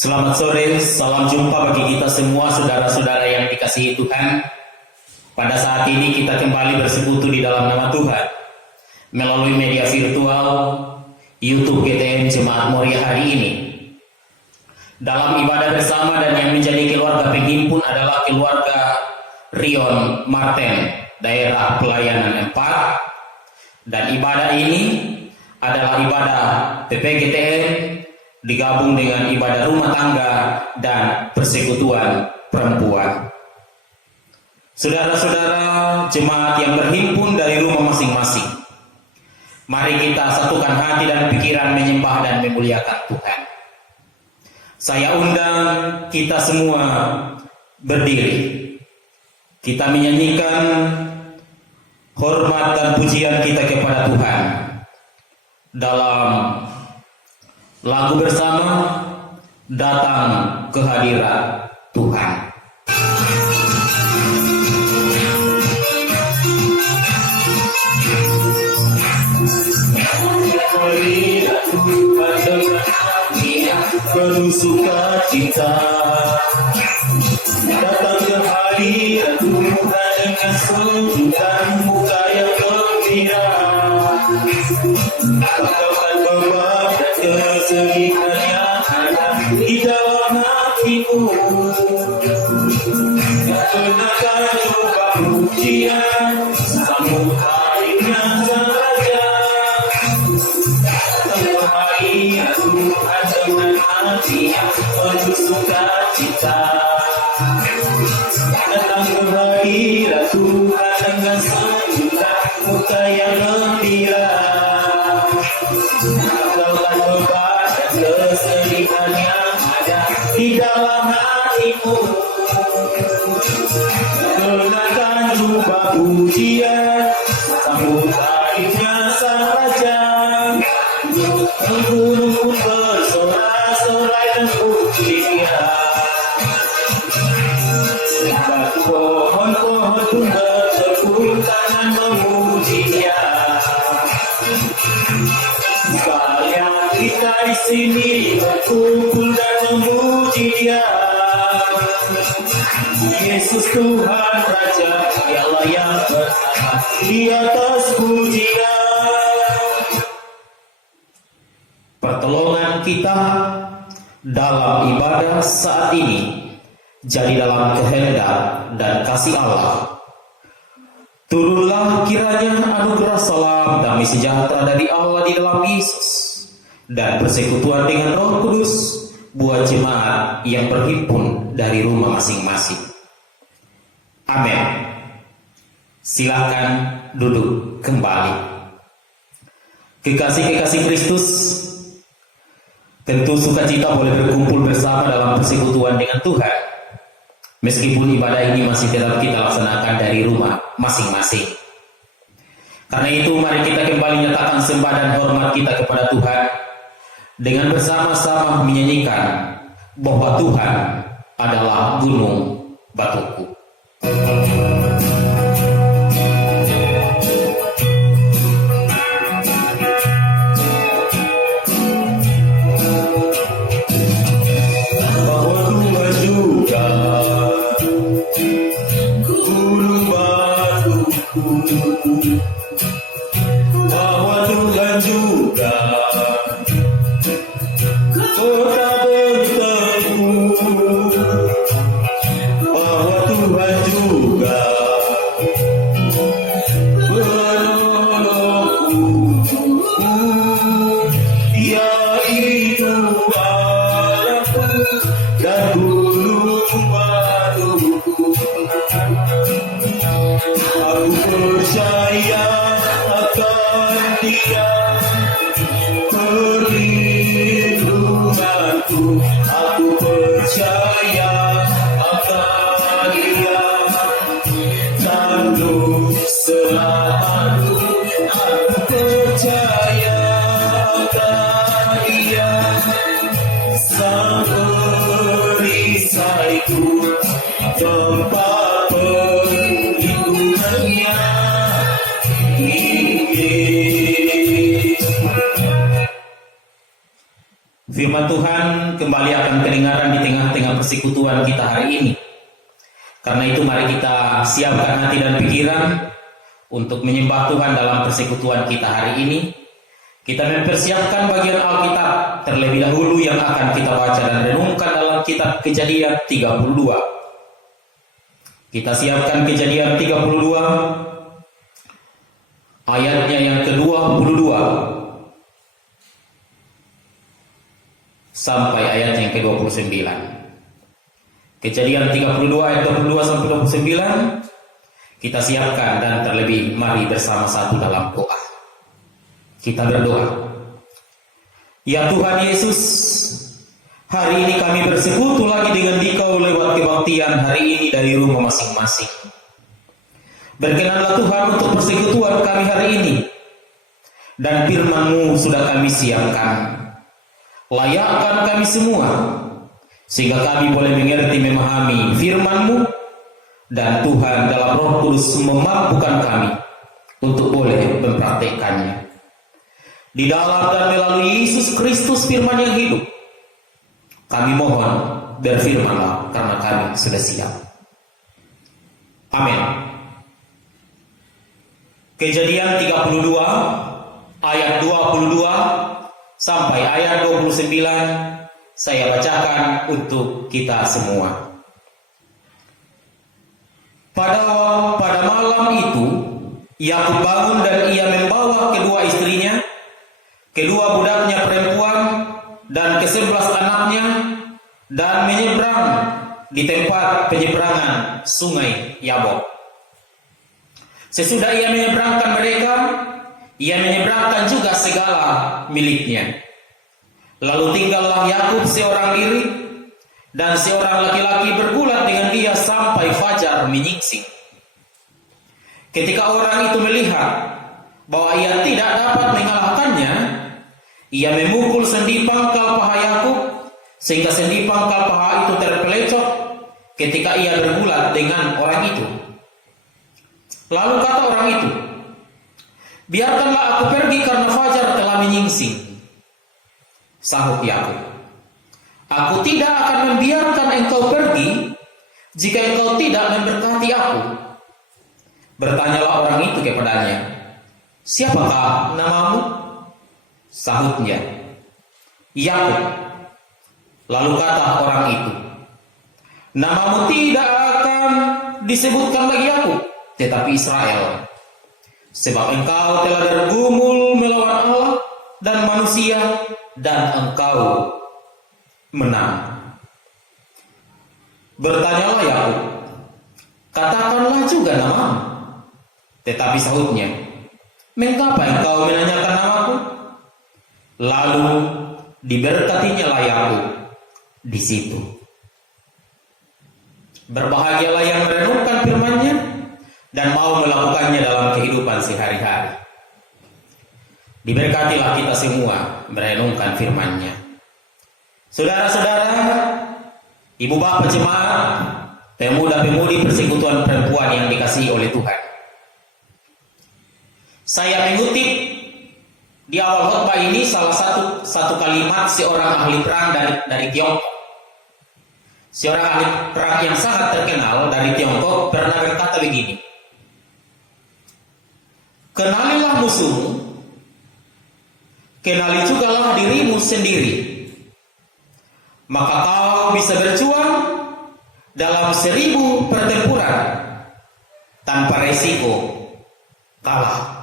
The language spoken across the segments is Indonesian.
Selamat sore, salam jumpa bagi kita semua saudara-saudara yang dikasihi Tuhan. Pada saat ini kita kembali bersekutu di dalam nama Tuhan melalui media virtual YouTube GTM Jemaat Moria hari ini. Dalam ibadah bersama dan yang menjadi keluarga penghimpun adalah keluarga Rion Marten, daerah pelayanan 4. Dan ibadah ini adalah ibadah PPGTM digabung dengan ibadah rumah tangga dan persekutuan perempuan. Saudara-saudara jemaat yang berhimpun dari rumah masing-masing, mari kita satukan hati dan pikiran menyembah dan memuliakan Tuhan. Saya undang kita semua berdiri. Kita menyanyikan hormat dan pujian kita kepada Tuhan dalam lagu bersama Datang ke Hadirat Tuhan. Hadirat Tuhan dengan hati yang penuh sukacita. Datang ke hadirat Tuhan dengan senyuman muka yang gembira. Tinggalkan beban dan kesedihan yang ada di dalam hatimu. Kenakan coba pujian, sambut harinya saja. Datang ke hadirat Tuhan dengan hati yang penuh sukacita. Datang ke hadirat Tuhan dengan senyuman muka yang gembira. Tinggalkan beban dan kesedihan yang ada di dalam hatimu. Kenakan jubah pujian, sambut harinya saja. Gunung pun bersorak-sorai dan pujian. Pohon-pohon pun bertepuk tangan memujinya. Sekalian kita di sini berkumpul dan memuji Dia. Yesus Tuhan Raja, Dialah yang bersama di atas pujian. Pertolongan kita dalam ibadah saat ini jadi dalam kehendak dan kasih Allah. Turunlah kiranya anugerah salam damai sejahtera dari Allah di dalam Yesus dan persekutuan dengan Roh Kudus buat jemaat yang berhimpun dari rumah masing-masing. Amin. Silakan duduk kembali. Kekasih-kekasih Kristus, tentu sukacita boleh berkumpul bersama dalam persekutuan dengan Tuhan. Meskipun ibadah ini masih tetap kita laksanakan dari rumah masing-masing. Karena itu mari kita kembali nyatakan sembah dan hormat kita kepada Tuhan dengan bersama-sama menyanyikan bahwa Tuhan adalah gunung batuku. Bahwa Tuhan juga kota bertemu. Bahwa Tuhan juga penolongku, yaitu Allahku dan gunung batuku. Aku percaya akan Dia, perlindunganku. Aku percaya akan Dia, tanduk selamatku. Aku percaya akan Dia, sang perisaiku, tempat perlindungannya. Firman Tuhan kembali akan kedengaran di tengah-tengah persekutuan kita hari ini. Karena itu mari kita siapkan hati dan pikiran untuk menyembah Tuhan dalam persekutuan kita hari ini. Kita mempersiapkan bagian Alkitab terlebih dahulu yang akan kita baca dan renungkan dalam kitab Kejadian 32. Kita siapkan Kejadian 32 ayatnya yang ke-22 sampai ayat yang ke-29. Kejadian 32 ayat 22 sampai 29 kita siapkan dan terlebih mari bersama-sama dalam doa. Kita berdoa. Ya Tuhan Yesus, hari ini kami bersekutu lagi dengan Dikau lewat kebaktian hari ini dari rumah masing-masing. Berkenanlah Tuhan untuk persekutuan kami hari ini, dan firman-Mu sudah kami siapkan. Layakkan kami semua, sehingga kami boleh mengerti memahami firman-Mu, dan Tuhan dalam Roh Kudus memampukan kami untuk boleh mempraktekannya. Di dalam dan melalui Yesus Kristus firman yang hidup, kami mohon berfirmanlah karena kami sudah siap. Amin. Kejadian 32 ayat 22 sampai ayat 29 saya bacakan untuk kita semua. Pada malam itu Yakub bangun dan ia membawa kedua istrinya, kedua budaknya perempuan dan ke-11 anaknya, dan menyeberang di tempat penyeberangan sungai Yabok. Sesudah ia menyeberangkan mereka, ia menyeberangkan juga segala miliknya. Lalu tinggallah Yakub seorang diri, dan seorang laki-laki bergulat dengan dia sampai fajar menyingsing. Ketika orang itu melihat bahwa ia tidak dapat mengalahkannya, ia memukul sendi pangkal paha Yakub sehingga sendi pangkal paha itu terpelecok ketika ia bergulat dengan orang itu. Lalu kata orang itu, "Biarkanlah aku pergi karena fajar telah menyingsing." Sahut Yakub, "Aku tidak akan membiarkan engkau pergi jika engkau tidak memberkati aku." Bertanyalah orang itu kepadanya, "Siapakah namamu?" Sahutnya, "Yakub." Lalu kata orang itu, "Namamu tidak akan disebutkan lagi Yakub, tetapi Israel, sebab engkau telah bergumul melawan Allah dan manusia, dan engkau menang." Bertanyalah Yakub, "Katakanlah juga namamu." Tetapi sahutnya, "Mengapa engkau menanyakan namaku?" Lalu diberkatinya lah Yakub di situ. Berbahagialah yang merenungkan firman-Nya dan mau melakukannya dalam kehidupan sehari-hari. Diberkatilah kita semua merenungkan firman-Nya. Saudara-saudara, ibu bapak jemaat, pemuda-pemudi persekutuan perempuan yang dikasihi oleh Tuhan. Saya mengutip di awal khotbah ini salah satu kalimat seorang ahli perang dari Tiongkok. Seorang ahli perang yang sangat terkenal dari Tiongkok pernah berkata begini, "Kenalilah musuhmu, kenali jugalah dirimu sendiri, maka kau bisa berjuang dalam 1000 pertempuran tanpa resiko kalah."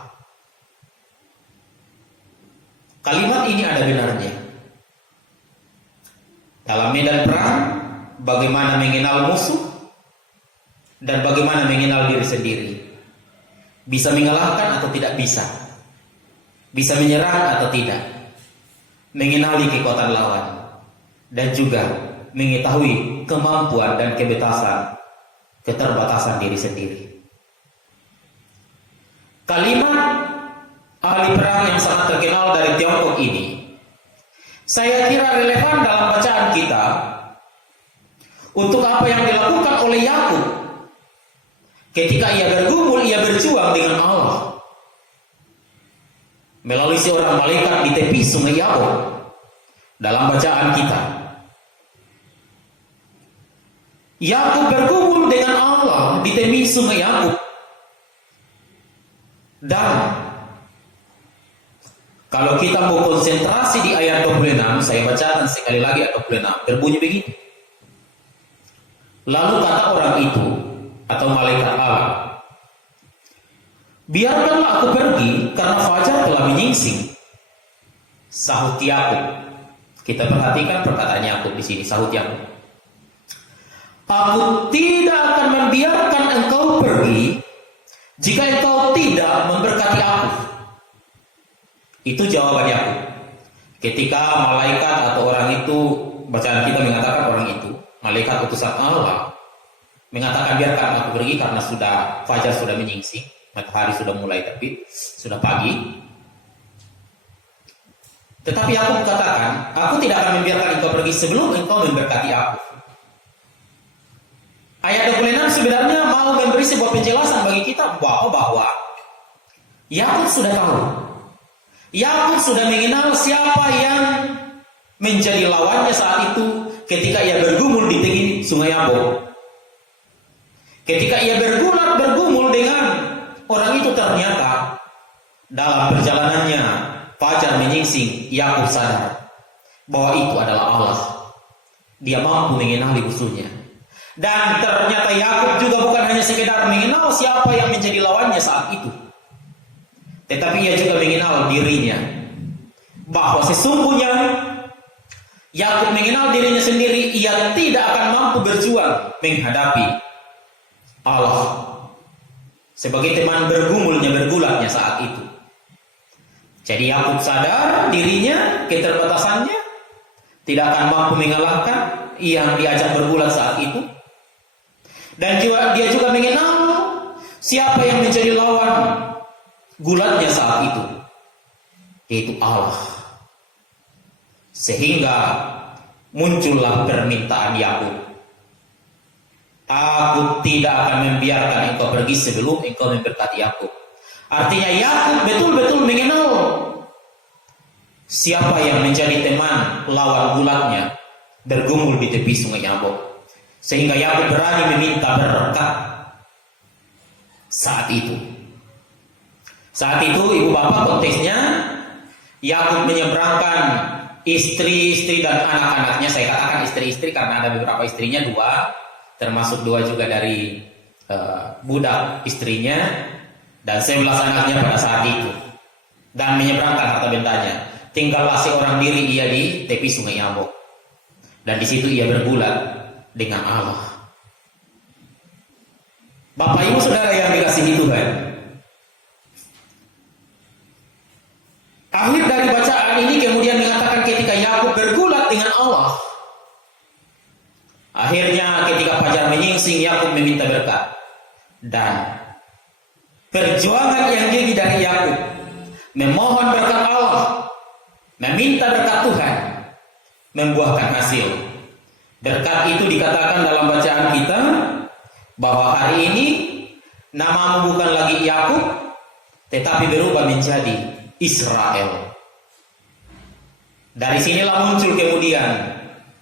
Kalimat ini ada benarnya. Dalam medan perang, bagaimana mengenal musuh dan bagaimana mengenal diri sendiri. Bisa mengalahkan atau tidak bisa. Bisa menyerang atau tidak. Mengenali kekuatan lawan. Dan juga mengetahui kemampuan dan keterbatasan diri sendiri. Kalimat ahli perang yang sangat terkenal dari Tiongkok ini, saya kira relevan dalam bacaan kita untuk apa yang dilakukan oleh Yakub ketika ia bergumul, ia berjuang dengan Allah melalui seorang malaikat di tepi sungai Yabok. dalam bacaan kita. Yakub bergumul dengan Allah di tepi sungai Yakub. Dan kalau kita mau konsentrasi di ayat 26, saya bacakan sekali lagi ayat 26, berbunyi begini. Lalu kata orang itu, atau malaikat Allah, biarkanlah aku pergi karena fajar telah menyingsing. Sahut Yakub. Kita perhatikan perkataan Yakub di sini, sahut Yakub. Aku tidak akan membiarkan engkau pergi jika engkau tidak memberkati aku. Itu jawaban Yakub. Ketika malaikat atau orang itu, bacaan kita mengatakan orang itu, malaikat utusan Allah, mengatakan biarkan aku pergi karena fajar sudah menyingsing, matahari sudah mulai terbit, sudah pagi. Tetapi Yakub katakan, aku tidak akan membiarkan engkau pergi sebelum engkau memberkati aku. Ayat 26 sebenarnya mau memberi sebuah penjelasan bagi kita bahwa Yakub sudah tahu. Yakub sudah mengenal siapa yang menjadi lawannya saat itu ketika ia bergumul di tepi sungai Yabok. Ketika ia bergumul dengan orang itu, ternyata dalam perjalanannya fajar menyingsing, Yakub sadar bahwa itu adalah Allah. Dia mampu mengenali musuhnya. Dan ternyata Yakub juga bukan hanya sekedar mengenal siapa yang menjadi lawannya saat itu, tetapi ia juga mengenal dirinya. Bahwa sesungguhnya Yakub mengenal dirinya sendiri, ia tidak akan mampu berjuang menghadapi Allah sebagai teman bergulatnya saat itu. Jadi Yakub sadar dirinya, keterbatasannya, tidak akan mampu mengalahkan yang diajak bergulat saat itu. Dan dia juga mengenal siapa yang menjadi lawan gulatnya saat itu, yaitu Allah. Sehingga muncullah permintaan Yakub, aku tidak akan membiarkan engkau pergi sebelum engkau memberkati aku. Artinya Yakub betul-betul mengenal siapa yang menjadi teman lawan gulatnya bergumul di tepi sungai Yabok. Sehingga Yakub berani meminta berkat saat itu. Saat itu ibu bapak konteksnya Yakub menyeberangkan istri-istri dan anak-anaknya. Saya katakan istri-istri karena ada beberapa istrinya, 2, termasuk 2 juga dari budak istrinya, dan 11 anaknya pada saat itu, dan menyeberangkan harta bendanya. Tinggallah seorang diri ia di tepi sungai Yabok, dan di situ ia bergulat dengan Allah. Bapak ibu saudara yang dikasihi Tuhan, akhir dari bacaan ini kemudian mengatakan ketika Yakub bergulat dengan Allah, akhirnya ketika fajar menyingsing Yakub meminta berkat, dan perjuangan yang jadi dari Yakub memohon berkat Allah, meminta berkat Tuhan, membuahkan hasil. Berkat itu dikatakan dalam bacaan kita bahwa hari ini namamu bukan lagi Yakub, tetapi berubah menjadi Israel. Dari sinilah muncul kemudian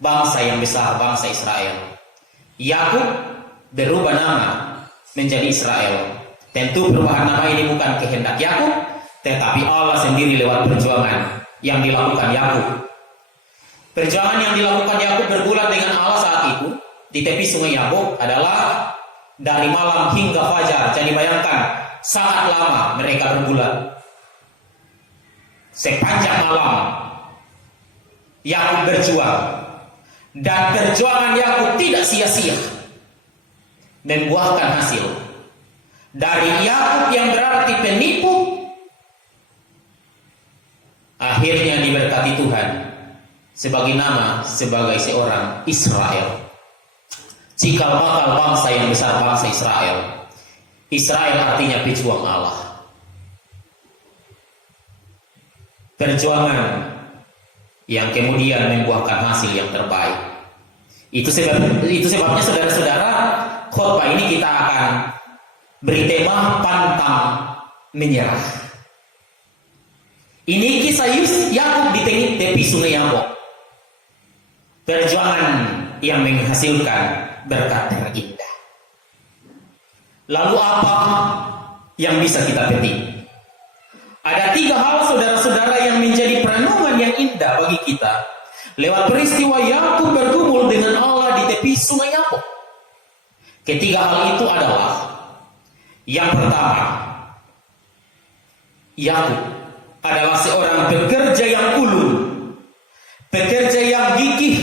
bangsa yang besar, bangsa Israel. Yakub berubah nama menjadi Israel. Tentu perubahan nama ini bukan kehendak Yakub, tetapi Allah sendiri lewat perjuangan yang dilakukan Yakub. Perjuangan yang dilakukan Yakub bergulat dengan Allah saat itu di tepi sungai Yabok adalah dari malam hingga fajar. Jadi bayangkan, sangat lama mereka bergulat. Sepanjang malam Yakub berjuang, dan perjuangan Yakub tidak sia-sia, membuahkan hasil. Dari Yakub yang berarti penipu, akhirnya diberkati Tuhan sebagai nama, sebagai seorang Israel. Cikal bakal bangsa yang besar, bangsa Israel. Israel artinya pejuang Allah. Perjuangan yang kemudian membuahkan hasil yang terbaik. Itu sebabnya saudara-saudara, khotbah ini kita akan beri tema pantang menyerah. Ini kisah Yakub di tepi sungai Yabok. perjuangan yang menghasilkan berkat yang indah. Lalu apa yang bisa kita petik? Ada 3 hal saudara-saudara yang menjadi perenungan yang indah bagi kita lewat peristiwa Yakub bergumul dengan Allah di tepi sungai Yabok. Ketiga hal itu adalah, yang pertama, Yakub adalah seorang pekerja yang ulung, pekerja yang gigih.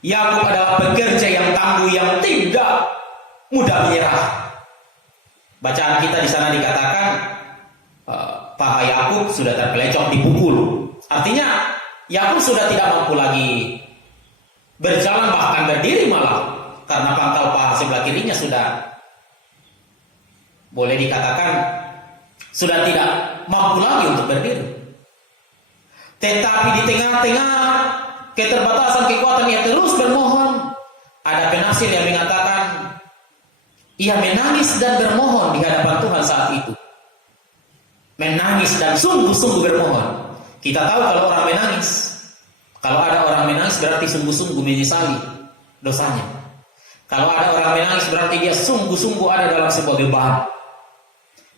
Yakub adalah pekerja yang tangguh, yang tidak mudah menyerah. Bacaan kita di sana dikatakan paha Yakub sudah terpelecok dipukul. Artinya Yakub sudah tidak mampu lagi berjalan, bahkan berdiri malah, karena pangkal paha sebelah kirinya sudah boleh dikatakan sudah tidak mampu lagi untuk berdiri. Tetapi di tengah-tengah keterbatasan kekuatan ia terus bermohon. Ada penafsir yang mengatakan ia menangis dan bermohon di hadapan Tuhan saat itu. Menangis dan sungguh-sungguh bermohon. Kita tahu kalau orang menangis, kalau ada orang menangis berarti sungguh-sungguh menyesali dosanya. Kalau ada orang menangis berarti dia sungguh-sungguh ada dalam sebuah beban.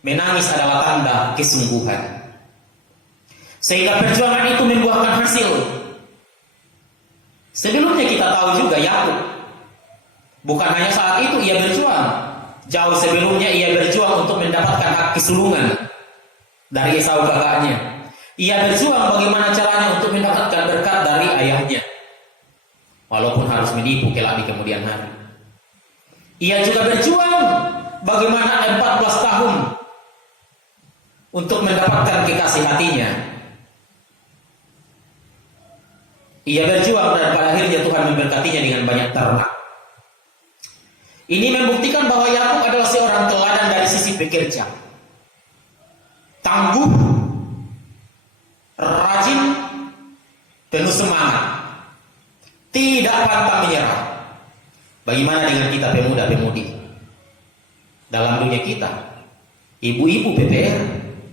Menangis adalah tanda kesungguhan. Sehingga perjuangan itu membuahkan hasil. Sebelumnya kita tahu juga Yakub, bukan hanya saat itu ia berjuang. Jauh sebelumnya ia berjuang untuk mendapatkan hak kesulungan dari Esau kakaknya. Ia berjuang bagaimana caranya untuk mendapatkan berkat dari ayahnya, walaupun harus menipu kelak di kemudian hari. Ia juga berjuang bagaimana 14 tahun untuk mendapatkan kekasih hatinya. Ia berjuang dan pada akhirnya Tuhan memberkatinya dengan banyak ternak. Ini membuktikan bahwa Yakub adalah seorang teladan dari sisi bekerja. Tangguh, rajin, penuh semangat, tidak pantang menyerah. Bagaimana dengan kita pemuda-pemudi dalam dunia kita, ibu-ibu PPR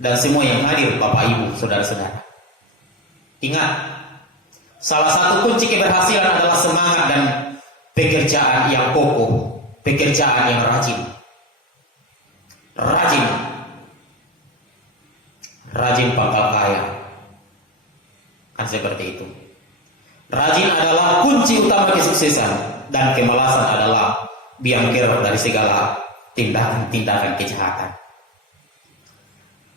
dan semua yang hadir, bapak ibu, saudara-saudara? Ingat, salah satu kunci keberhasilan adalah semangat dan pekerjaan yang kokoh, pekerjaan yang rajin. Rajin pangkal kaya. Kan seperti itu. Rajin adalah kunci utama kesuksesan, dan kemalasan adalah biang kerok dari segala tindakan-tindakan kejahatan.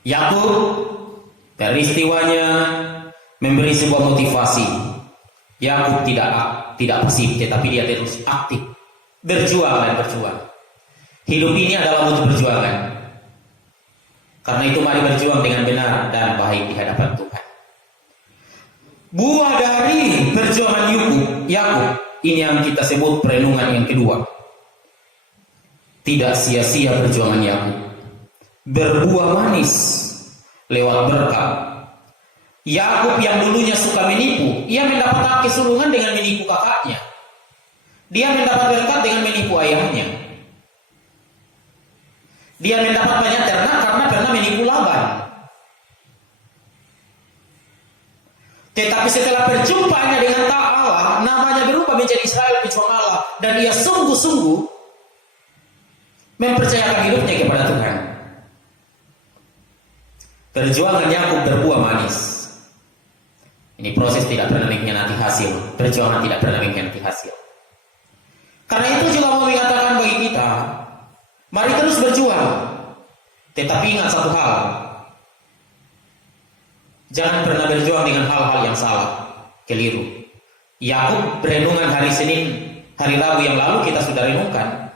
Yakub, peristiwanya memberi sebuah motivasi. Yakub tidak pasif, tetapi dia terus aktif, berjuang dan berjuang. Hidup ini adalah butuh perjuangan. Karena itu mari berjuang dengan benar dan baik di hadapan Tuhan. Buah dari perjuangan Yakub, ini yang kita sebut perenungan yang kedua. Tidak sia-sia perjuangan Yakub, berbuah manis lewat berkat. Yakub yang dulunya suka menipu, ia mendapat kesulungan dengan menipu kakaknya. Dia mendapat berkat dengan menipu ayahnya. Dia mendapat banyak ternak karena pernah menipu Laban. Tetapi setelah perjumpaannya dengan Allah, namanya berubah menjadi Israel pejuang Allah, dan ia sungguh-sungguh mempercayakan hidupnya kepada Tuhan. Perjuangan Yakub berbuah manis. Ini proses tidak pernah mengkhianati hasil. Perjuangan tidak pernah mengkhianati hasil. Karena itu juga mau mengatakan bagi kita, mari terus berjuang. Tetapi ingat satu hal, jangan pernah berjuang dengan hal-hal yang salah, keliru. Yakub berenungan hari Senin, hari Rabu yang lalu kita sudah renungkan.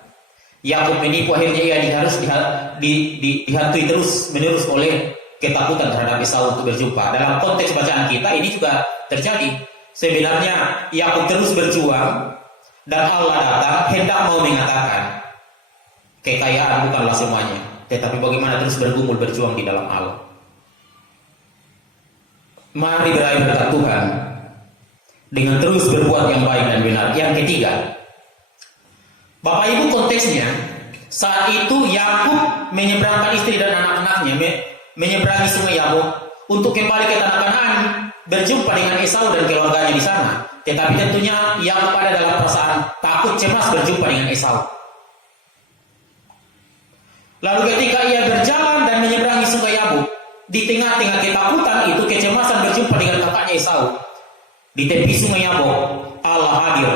Yakub menipu, akhirnya ia harus dihantui terus menerus oleh ketakutan terhadap Esau untuk berjumpa. Dalam konteks bacaan kita ini juga terjadi. Sebenarnya Yakub terus berjuang dan Allah datang hendak mau mengatakan kekayaan bukanlah semuanya, tetapi bagaimana terus bergumul berjuang di dalam Allah. Mari berakhir berkat Tuhan dengan terus berbuat yang baik dan benar. Yang ketiga, Bapak Ibu, konteksnya saat itu Yakub menyeberangkan istri dan anak-anaknya menyeberangi sungai Yabok untuk kembali ke tanah Kanaan, berjumpa dengan Esau dan keluarganya di sana. Tetapi tentunya Yakub ada dalam perasaan takut cemas berjumpa dengan Esau. Lalu ketika ia berjalan dan menyeberangi sungai Yabok, di tengah-tengah ketakutan itu, kecemasan berjumpa dengan kakaknya Esau, di tepi sungai Yabok, Allah hadir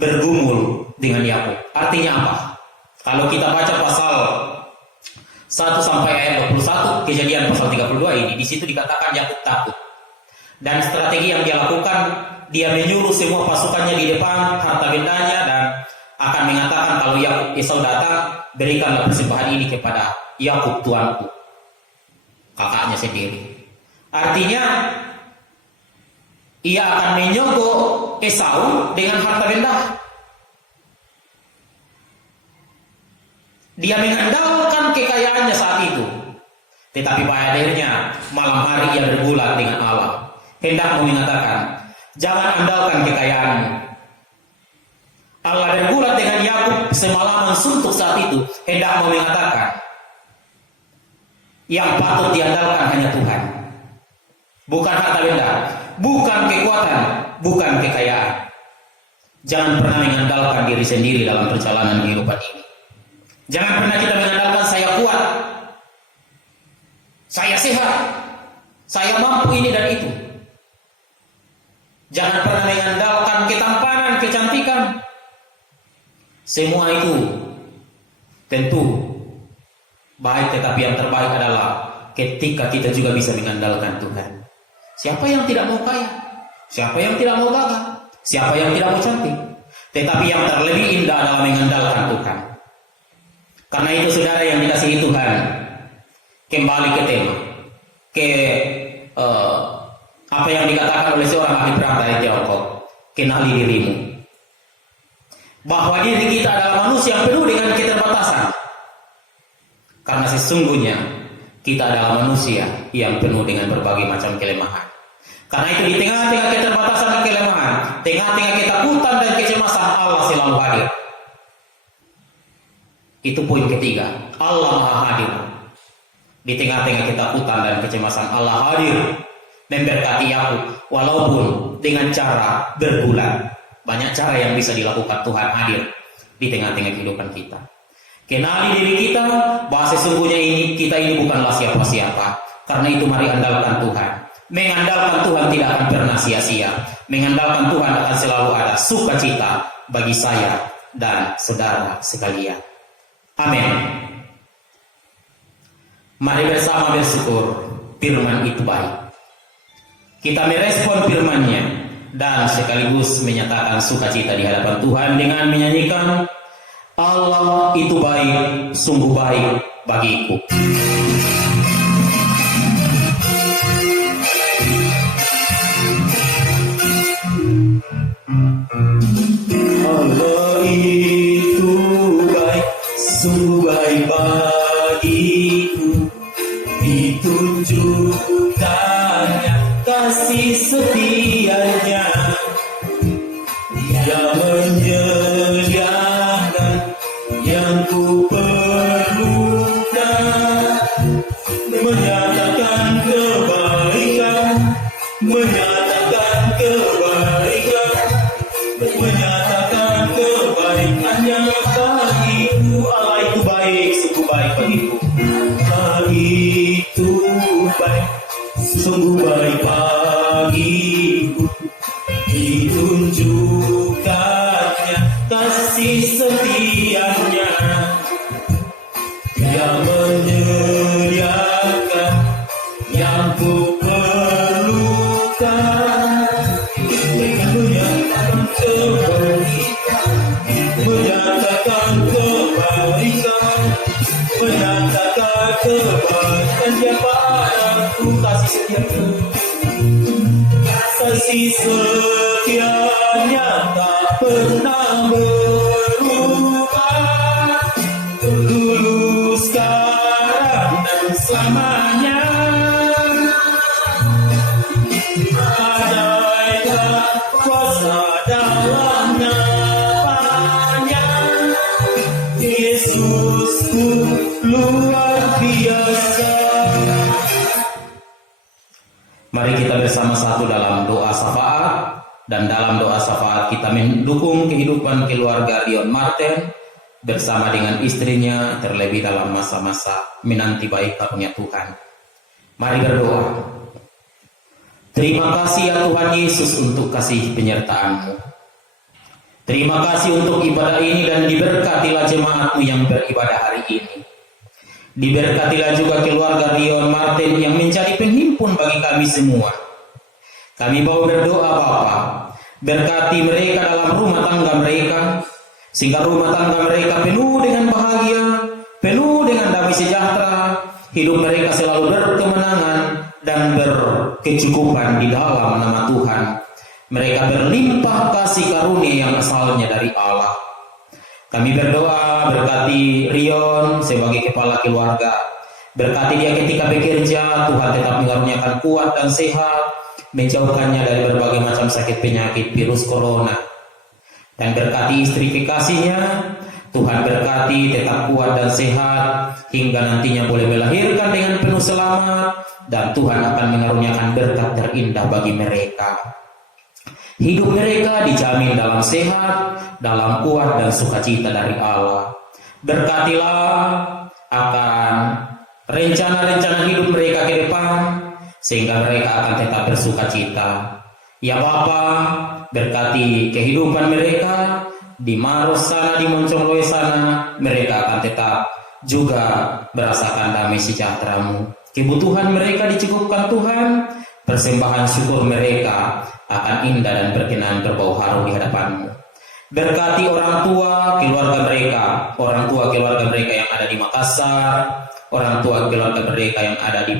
bergumul dengan Yakub. Artinya apa? Kalau kita baca pasal 1 sampai ayat 21, Kejadian pasal 32 ini, di situ dikatakan Yakub takut. Dan strategi yang dia lakukan, dia menyuruh semua pasukannya di depan harta bendanya dan akan mengatakan kalau Esau datang, berikanlah persembahan ini kepada Yakub tuanku, kakaknya sendiri. Artinya ia akan menyogok Esau dengan harta benda. Dia mengandalkan kekayaannya saat itu. Tetapi pada akhirnya malam hari ia bergulat dengan Allah, hendak mengatakan, jangan andalkan kekayaanmu. Allah bergulat dengan Yakub semalaman suntuk saat itu, hendak mengatakan, yang patut diandalkan hanya Tuhan, bukan harta benda, bukan kekuatan, bukan kekayaan. Jangan pernah mengandalkan diri sendiri dalam perjalanan kehidupan ini. Jangan pernah kita mengandalkan saya kuat, saya sehat, saya mampu ini dan itu. Jangan pernah mengandalkan ketampanan, kecantikan. Semua itu tentu baik, tetapi yang terbaik adalah ketika kita juga bisa mengandalkan Tuhan. Siapa yang tidak mau kaya? Siapa yang tidak mau gagah? Siapa yang tidak mau cantik? Tetapi yang terlebih indah adalah mengandalkan Tuhan. Karena itu saudara yang dikasihi Tuhan, kembali ke tema, apa yang dikatakan oleh seorang ahli perang dari Tiongkok, kenali dirimu. Bahwa diri kita adalah manusia yang penuh dengan keterbatasan. Karena sesungguhnya kita adalah manusia yang penuh dengan berbagai macam kelemahan. Karena itu di tengah-tengah keterbatasan dan kelemahan, tengah-tengah ketakutan dan kecemasan, Allah selalu hadir. Itu poin ketiga, Allah Maha hadir. Di tengah-tengah ketakutan dan kecemasan, Allah hadir memberkati aku, walaupun dengan cara berbulan. Banyak cara yang bisa dilakukan Tuhan hadir di tengah-tengah kehidupan kita. Kenali diri kita bahwa sesungguhnya kita ini bukanlah siapa-siapa. Karena itu mari andalkan Tuhan. Mengandalkan Tuhan tidak akan pernah sia-sia. Mengandalkan Tuhan akan selalu ada sukacita bagi saya dan saudara sekalian. Amin. Mari bersama bersyukur, firman itu baik. Kita merespon firman-Nya dan sekaligus menyatakan sukacita di hadapan Tuhan dengan menyanyikan Allah itu baik, sungguh baik bagiku. Allah itu baik, sungguh baik bagiku. Ditunjukkannya kasih setianya, Dia menyediakan yang ku perlukan, menyatakan kebaikan, menyatakan kebaikan, menyatakan kebaikannya bagiku. Allah itu baik, sungguh baik bagiku. Allah itu baik, sungguh baik bagiku. Ditunjukkannya kasih setianya, Dia menyediakan yang ku perlukan, menyatakan kebaikan, menyatakan kebaikan, menyatakan kebaikan Dia padaku. Kasih setianya, kasih setianya tak pernah berubah, dulu, sekarang dan selamanya. Adakah kuasa dalam namanya, Yesusku luar biasa. Mari kita bersama satu dalam doa syafaat, dan dalam doa syafaat kita mendukung kehidupan keluarga Rion Martin bersama dengan istrinya, terlebih dalam masa-masa menanti baik karunia Tuhan. Mari berdoa. Terima kasih ya Tuhan Yesus untuk kasih penyertaan-Mu. Terima kasih untuk ibadah ini, dan diberkatilah jemaat-Mu yang beribadah hari ini. Diberkatilah juga keluarga Rion Martin yang menjadi penghimpun bagi kami semua. Kami mau berdoa Bapa, berkati mereka dalam rumah tangga mereka, sehingga rumah tangga mereka penuh dengan bahagia, penuh dengan damai sejahtera, hidup mereka selalu berkemenangan dan berkecukupan di dalam nama Tuhan. Mereka berlimpah kasih karunia yang asalnya dari Allah. Kami berdoa, berkati Rion sebagai kepala keluarga. Berkati dia ketika bekerja, Tuhan tetap mengaruniakan kuat dan sehat, menjauhkannya dari berbagai macam sakit penyakit virus corona. Dan berkati istri kekasihnya, Tuhan berkati tetap kuat dan sehat, hingga nantinya boleh melahirkan dengan penuh selamat, dan Tuhan akan mengaruniakan berkat terindah bagi mereka. Hidup mereka dijamin dalam sehat, dalam kuat dan sukacita dari Allah. Berkatilah akan rencana-rencana hidup mereka ke depan, sehingga mereka akan tetap bersukacita. Ya Bapa, berkati kehidupan mereka di Maros sana, di Moncongloe sana, mereka akan tetap juga merasakan damai sejahtera-Mu. Kebutuhan mereka dicukupkan Tuhan, persembahan syukur mereka akan indah dan berkenan berbau harum di hadapan-Mu. Berkati orang tua keluarga mereka yang ada di Makassar, orang tua keluarga mereka yang ada di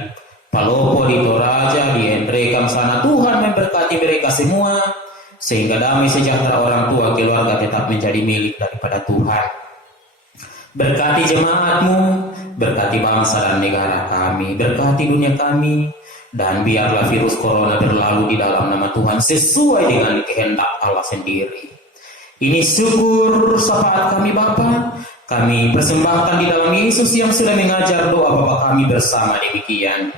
Palopo, di Toraja, di Hendrekam sana. Tuhan memberkati mereka semua, sehingga damai sejahtera orang tua keluarga tetap menjadi milik daripada Tuhan. Berkati jemaat-Mu, berkati bangsa dan negara kami, berkati dunia kami, dan biarlah virus corona berlalu di dalam nama Tuhan sesuai dengan kehendak Allah sendiri. Ini syukur syafaat kami Bapa, kami persembahkan di dalam Yesus yang sudah mengajar doa Bapa kami bersama demikian.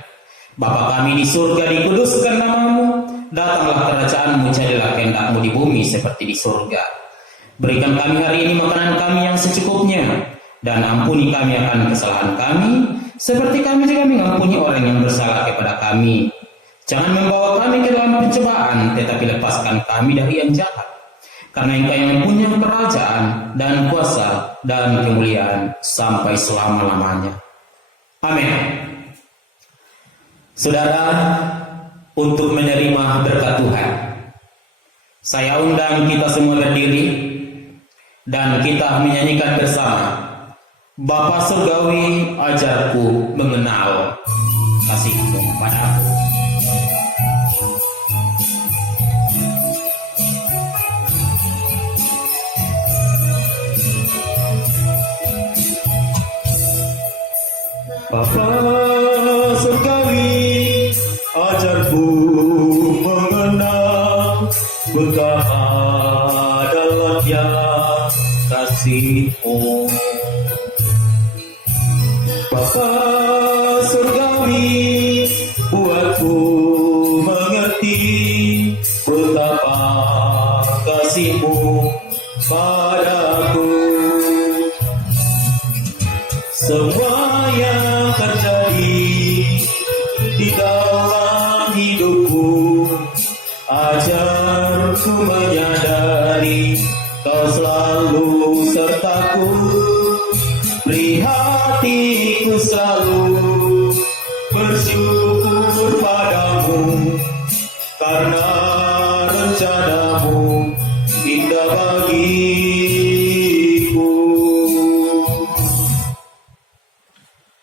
Bapa kami di surga, dikuduskan nama-Mu, datanglah kerajaan-Mu, jadilah kehendak-Mu di bumi seperti di surga. Berikan kami hari ini makanan kami yang secukupnya, dan ampuni kami akan kesalahan kami, seperti kami juga mengampuni orang yang bersalah kepada kami. Jangan membawa kami ke dalam pencobaan, tetapi lepaskan kami dari yang jahat. Karena Engkau yang mempunyai kerajaan dan kuasa dan kemuliaan sampai selama-lamanya. Amin. Saudara, untuk menerima berkat Tuhan, saya undang kita semua berdiri dan kita menyanyikan bersama. Bapa surgawi, ajarku mengenal kasih-Mu padaku. Bapa surgawi, ajarku mengenal betapa dalamnya kasih-Mu. Bapa surgawi, buatku mengerti betapa kasih-Mu padaku. Semua yang terjadi di dalam hidupku, ajarku menyadari Kau selalu sertaku. Beri hatiku selalu bersyukur padamu, karena rencana-Mu indah bagiku.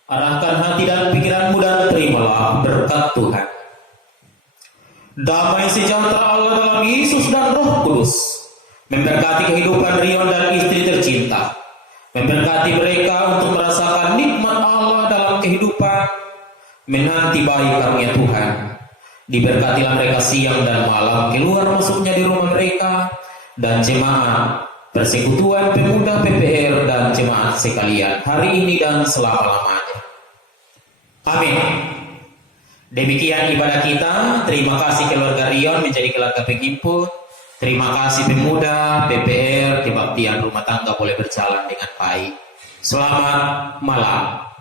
Arahkan hati dan pikiranmu dan terimalah berkat Tuhan. Damai sejahtera Allah dalam Yesus dan Roh Kudus memberkati kehidupan Rion dan istri tercinta, memberkati mereka untuk merasakan nikmat Allah dalam kehidupan, menanti baik karunia Tuhan. Diberkatilah mereka siang dan malam, keluar masuknya di rumah mereka, dan jemaat persekutuan pemuda PPR dan jemaat sekalian hari ini dan selama-lamanya. Amin. Demikian ibadah kita. Terima kasih keluarga Rion menjadi keluarga penghimpun. Terima kasih pemuda, PPR, kebaktian rumah tangga boleh berjalan dengan baik. Selamat malam.